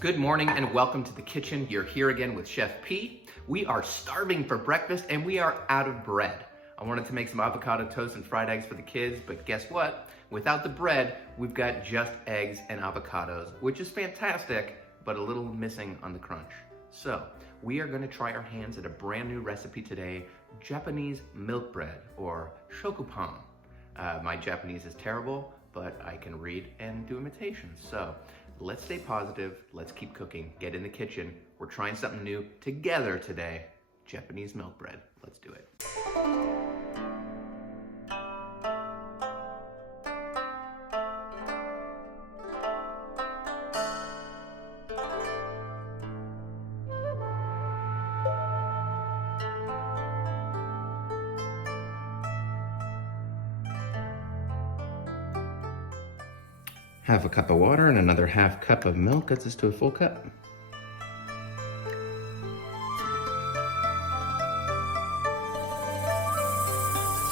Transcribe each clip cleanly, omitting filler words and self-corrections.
Good morning and welcome to the kitchen. You're here again with Chef P. We are starving for breakfast and we are out of bread. I wanted to make some avocado toast and fried eggs for the kids, but guess what? Without the bread, we've got just eggs and avocados, which is fantastic, but a little missing on the crunch. So we are gonna try our hands at a brand new recipe today, Japanese milk bread or shokupan. My Japanese is terrible, but I can read and do imitations. So let's stay positive, let's keep cooking, get in the kitchen. We're trying something new together today, Japanese milk bread. Let's do it. Half a cup of water and another half cup of milk gets us to a full cup.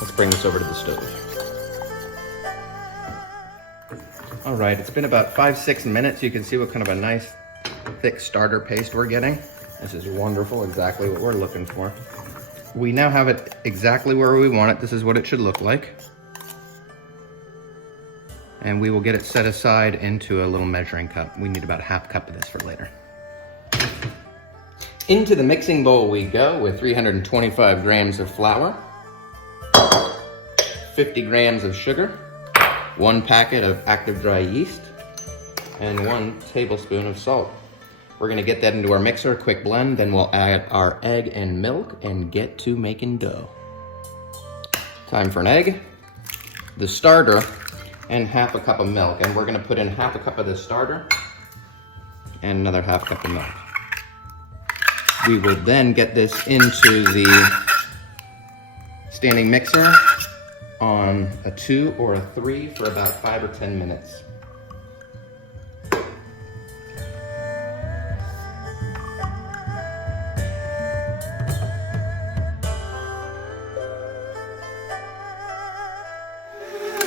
Let's bring this over to the stove. All right, it's been about 5-6 minutes. You can see what kind of a nice thick starter paste we're getting. This is wonderful, exactly what we're looking for. We now have it exactly where we want it. This is what it should look like. And we will get it set aside into a little measuring cup. We need about a half cup of this for later. Into the mixing bowl we go with 325 grams of flour, 50 grams of sugar, 1 packet of active dry yeast, and 1 tablespoon of salt. We're gonna get that into our mixer, quick blend, then we'll add our egg and milk and get to making dough. Time for an egg, the starter, and half a cup of milk. And we're gonna put in half a cup of the starter and another half cup of milk. We will then get this into the standing mixer on a 2 or a 3 for about 5 or 10 minutes.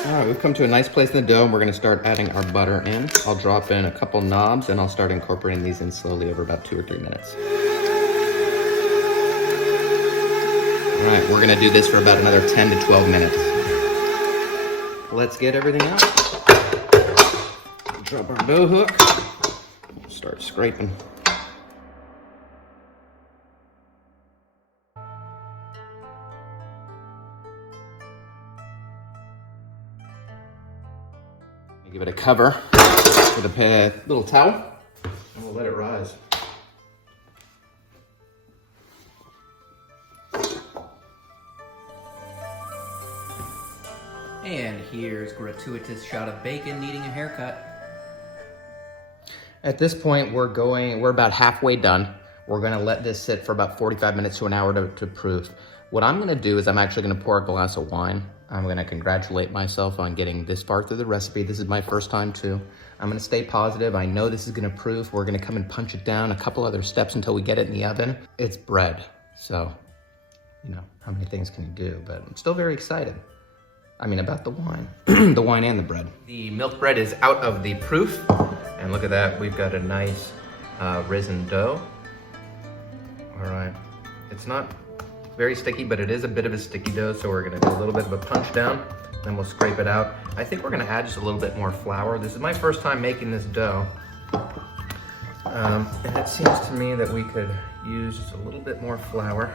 All right, we've come to a nice place in the dough and we're gonna start adding our butter in. I'll drop in a couple knobs and I'll start incorporating these in slowly over about 2 or 3 minutes. All right, we're gonna do this for about another 10 to 12 minutes. Let's get everything out. Drop our dough hook, start scraping. Give it a cover with a little towel, and we'll let it rise. And here's gratuitous shot of bacon needing a haircut. At this point, we're about halfway done. We're gonna let this sit for about 45 minutes to an hour to proof. What I'm gonna do is I'm actually gonna pour a glass of wine. I'm gonna congratulate myself on getting this far through the recipe. This is my first time too. I'm gonna stay positive. I know this is gonna proof. We're gonna come and punch it down a couple other steps until we get it in the oven. It's bread, so, you know, how many things can you do? But I'm still very excited. I mean, about the wine, the wine and the bread. The milk bread is out of the proof. And look at that, we've got a nice risen dough. All right, it's not very sticky, but it is a bit of a sticky dough, so we're gonna do a little bit of a punch down, then we'll scrape it out. I think we're gonna add just a little bit more flour. This is my first time making this dough. And it seems to me that we could use just a little bit more flour.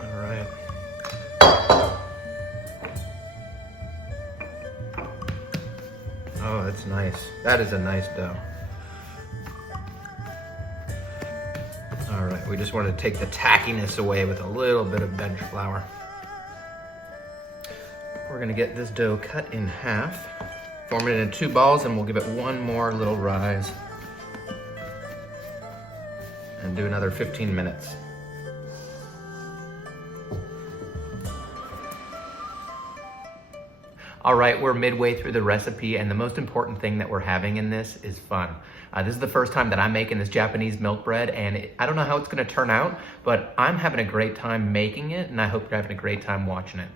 All right. Oh, that's nice. That is a nice dough. All right, we just want to take the tackiness away with a little bit of bench flour. We're gonna get this dough cut in half, form it into 2 balls, and we'll give it 1 more little rise. And do another 15 minutes. All right, we're midway through the recipe, and the most important thing that we're having in this is fun. This is the first time that I'm making this Japanese milk bread, and I don't know how it's gonna turn out, but I'm having a great time making it, and I hope you're having a great time watching it.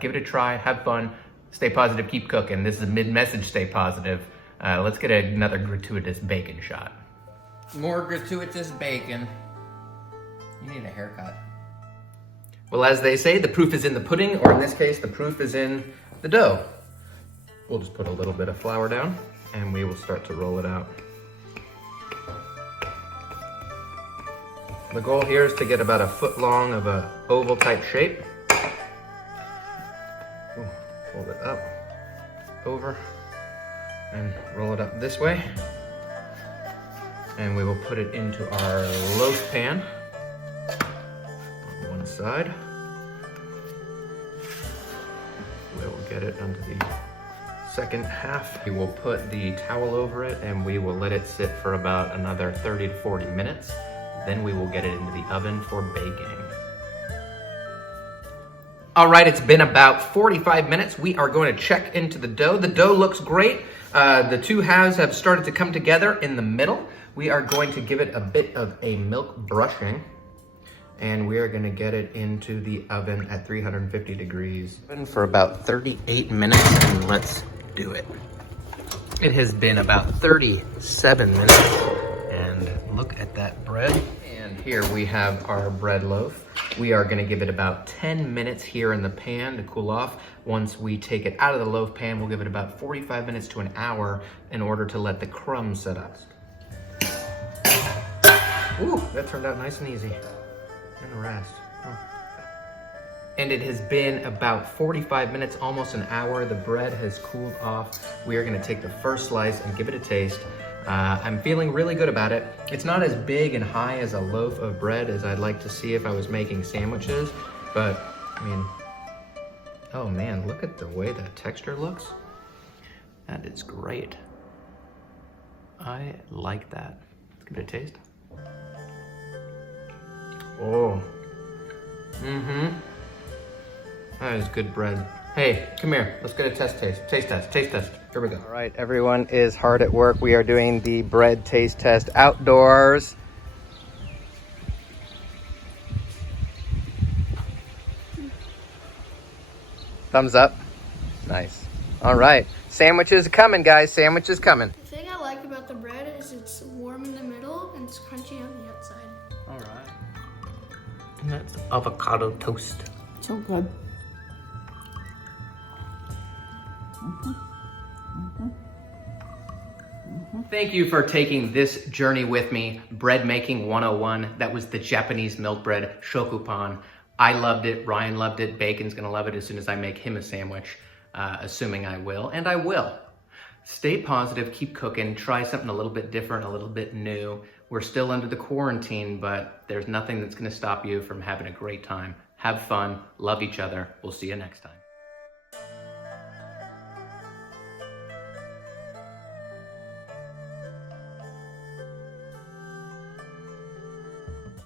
Give it a try, have fun. Stay positive, keep cooking. This is a mid-message, stay positive. Let's get another gratuitous bacon shot. More gratuitous bacon. You need a haircut. Well, as they say, the proof is in the pudding, or in this case, the proof is in the dough. We'll just put a little bit of flour down, and we will start to roll it out. The goal here is to get about a foot long of a oval type shape. Ooh, fold it up, over, and roll it up this way. And we will put it into our loaf pan on one side. We will get it onto the second half. We will put the towel over it and we will let it sit for about another 30 to 40 minutes. Then we will get it into the oven for baking. All right, it's been about 45 minutes. We are going to check into the dough. The dough looks great. The two halves have started to come together in the middle. We are going to give it a bit of a milk brushing, and we are going to get it into the oven at 350 degrees for about 38 minutes, and let's do it. It has been about 37 minutes, and look at that bread. And here we have our bread loaf. We are going to give it about 10 minutes here in the pan to cool off. Once we take it out of the loaf pan, we'll give it about 45 minutes to an hour in order to let the crumbs set up. Ooh, that turned out nice and easy. And the rest. Oh. And it has been about 45 minutes, almost an hour. The bread has cooled off. We are gonna take the first slice and give it a taste. I'm feeling really good about it. It's not as big and high as a loaf of bread as I'd like to see if I was making sandwiches, but I mean, oh man, look at the way that texture looks. That is great. I like that. Let's give it a taste. Oh. That is good bread. Hey, come here. Let's get a taste test. Here we go. All right, everyone is hard at work. We are doing the bread taste test outdoors. Thumbs up. Nice. All right. Sandwiches coming, guys. Sandwiches coming. The thing I like about the bread is it's warm in the middle and it's crunchy on the outside. All right. And that's avocado toast. So good. Thank you for taking this journey with me. Bread making 101. That was the Japanese milk bread, shokupan. I loved it. Ryan loved it. Bacon's gonna love it as soon as I make him a sandwich, assuming I will, and I will. Stay positive, keep cooking, try something a little bit different, a little bit new. We're still under the quarantine, but there's nothing that's gonna stop you from having a great time. Have fun, love each other. We'll see you next time.